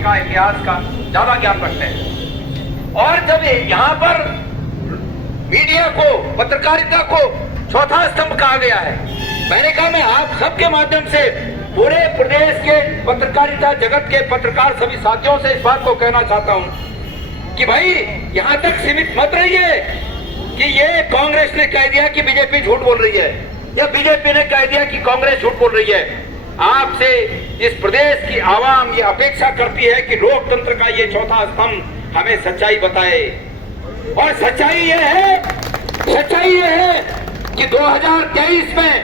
राजनीति का, इतिहास का ज्यादा ज्ञान रखते हैं। और जब यहाँ पर मीडिया को, पत्रकारिता को चौथा स्तंभ कहा गया है, मैंने कहा मैं आप सबके माध्यम से पूरे प्रदेश के पत्रकारिता जगत के पत्रकार सभी साथियों से इस बात को कहना चाहता हूं कि भाई यहां तक सीमित मत रहिए कि ये कांग्रेस ने कह दिया कि बीजेपी झूठ बोल रही है या बीजेपी ने कह दिया कि कांग्रेस झूठ बोल रही है। आपसे इस प्रदेश की आवाम ये अपेक्षा करती है कि लोकतंत्र का ये चौथा स्तंभ हमें सच्चाई बताए। और सच्चाई ये है कि 2023 में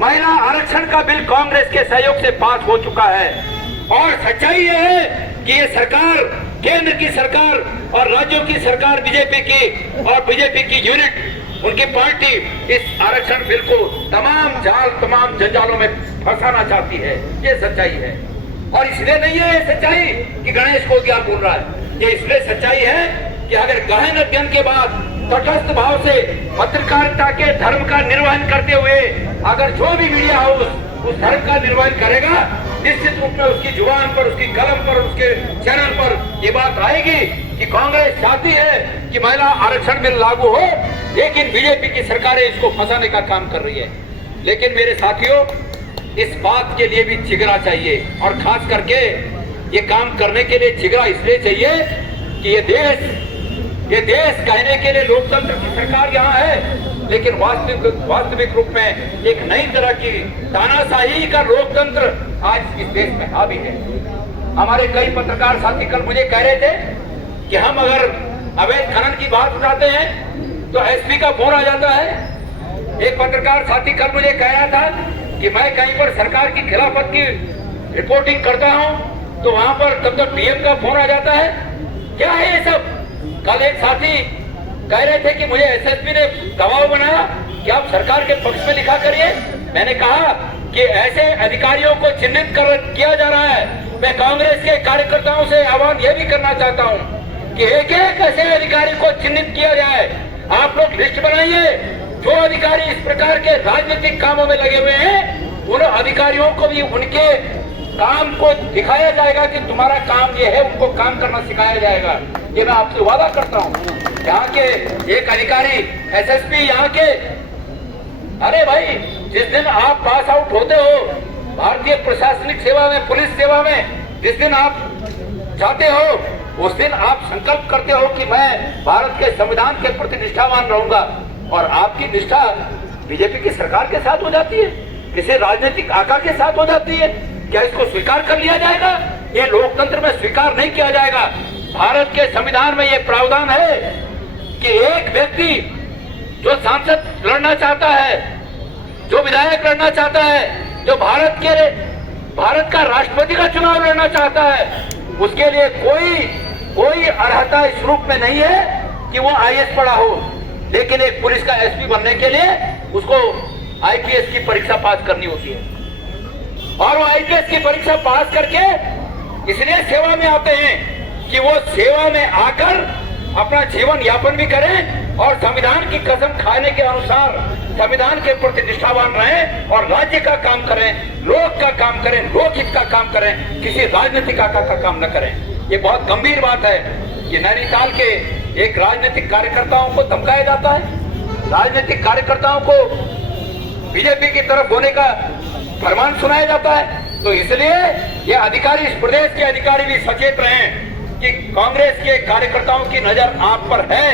महिला आरक्षण का बिल कांग्रेस के सहयोग से पास हो चुका है। और सच्चाई यह है कि ये सरकार, केंद्र की सरकार और राज्यों की सरकार बीजेपी की और बीजेपी की यूनिट, उनकी पार्टी इस आरक्षण बिल को तमाम जंजालों में फंसाना चाहती है। ये सच्चाई है। और इसलिए नहीं है ये सच्चाई कि गणेश कोतियाल बोल रहा है, ये इसलिए सच्चाई है कि अगर गहन अध्ययन के बाद तटस्थ भाव से पत्रकारिता के धर्म का निर्वहन करते हुए अगर जो भी मीडिया हाउस उस धर्म का निर्वहन करेगा, निश्चित रूप में उसकी जुबान पर, उसकी कलम पर, उसके चैनल पर ये बात आएगी कि कांग्रेस चाहती है कि महिला आरक्षण बिल लागू हो, लेकिन बीजेपी की सरकारें इसको फंसाने का काम कर रही है। लेकिन मेरे साथियों, इस बात के लिए भी जिगरा चाहिए और खास करके ये काम करने के लिए जिगरा इसलिए चाहिए कि ये देश कहने के लिए लोकतंत्र की सरकार यहाँ है, लेकिन वास्तविक रूप में एक नई तरह की तानाशाही का लोकतंत्र आज इस देश में हावी है। हमारे कई पत्रकार साथी कल मुझे कह रहे थे कि हम अगर अवैध खनन की बात उठाते हैं तो एसपी का फोन आ जाता है। एक पत्रकार साथी कल मुझे कह रहा था कि मैं कहीं पर सरकार की खिलाफत की रिपोर्टिंग करता हूं तो वहां पर तब तक डीएम का फोन आ जाता है। क्या है ये सब? कल एक साथी कह रहे थे कि मुझे एसएसपी ने दबाव बनाया कि आप सरकार के पक्ष में लिखा करिए। मैंने कहा कि ऐसे अधिकारियों को चिन्हित किया जा रहा है। मैं कांग्रेस के कार्यकर्ताओं से आह्वान यह भी करना चाहता हूं कि एक एक ऐसे अधिकारी को चिन्हित किया जाए। आप लोग लिस्ट बनाइए, जो अधिकारी इस प्रकार के राजनीतिक कामों में लगे हुए हैं उन अधिकारियों को भी उनके काम को दिखाया जाएगा कि तुम्हारा काम ये है, उनको काम करना सिखाया जाएगा। ये मैं आपसे वादा करता हूँ। यहाँ के एक अधिकारी एसएसपी यहाँ के, अरे भाई जिस दिन आप पास आउट होते हो भारतीय प्रशासनिक सेवा में, पुलिस सेवा में, जिस दिन आप जाते हो उस दिन आप संकल्प करते हो कि मैं भारत के संविधान के प्रति निष्ठावान रहूंगा, और आपकी निष्ठा बीजेपी की सरकार के साथ हो जाती है, किसी राजनीतिक आका के साथ हो जाती है। क्या इसको स्वीकार कर लिया जाएगा? ये लोकतंत्र में स्वीकार नहीं किया जाएगा। भारत के संविधान में ये प्रावधान है कि एक व्यक्ति जो सांसद लड़ना चाहता है, जो विधायक लड़ना चाहता है, जो भारत का राष्ट्रपति का चुनाव लड़ना चाहता है, उसके लिए कोई अर्हता इस रूप में नहीं है कि वो आईएएस पढ़ा हो। लेकिन एक पुलिस का एसपी बनने के लिए उसको आईपीएस की परीक्षा पास करनी होती है, और वो आईपीएस की परीक्षा पास करके इसलिए सेवा में आते हैं कि वो सेवा में आकर अपना जीवन यापन भी करें और संविधान की कसम खाने के अनुसार संविधान के प्रति निष्ठावान रहें और राज्य का काम करें, लोक का काम करें, लोकहित का काम करें, किसी राजनीतिक आका का काम न करें। ये बहुत गंभीर बात है कि नैनीताल के एक राजनीतिक कार्यकर्ताओं को धमकाया जाता है, राजनीतिक कार्यकर्ताओं को बीजेपी की तरफ होने का फरमान सुनाया जाता है। तो इसलिए ये अधिकारी, इस प्रदेश के अधिकारी भी सचेत रहें कि कांग्रेस के कार्यकर्ताओं की नजर आप पर है।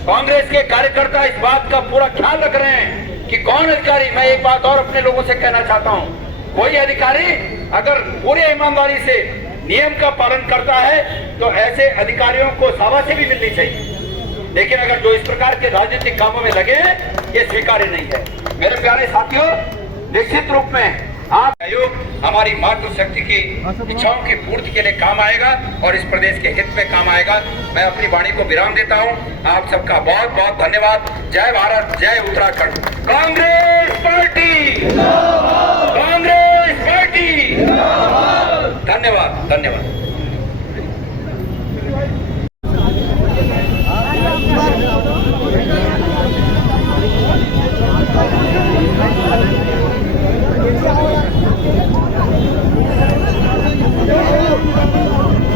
कांग्रेस के कार्यकर्ता इस बात का पूरा ख्याल रख रहे हैं कि कौन अधिकारी, मैं एक बात और अपने लोगों से कहना चाहता हूं, कोई अधिकारी अगर पूरे ईमानदारी से नियम का पालन करता है तो ऐसे अधिकारियों को शाबाशी भी मिलनी चाहिए। लेकिन अगर जो इस प्रकार के राजनीतिक कामों में लगे, ये स्वीकार्य नहीं है। मेरे प्यारे साथियों, निश्चित रूप में आप आयोग हमारी मातृशक्ति की इच्छाओं की पूर्ति के लिए काम आएगा और इस प्रदेश के हित में काम आएगा। मैं अपनी वाणी को विराम देता हूं। आप सबका बहुत बहुत धन्यवाद। जय भारत, जय उत्तराखंड। Congress party, Congress party. धन्यवाद, धन्यवाद। Yeah.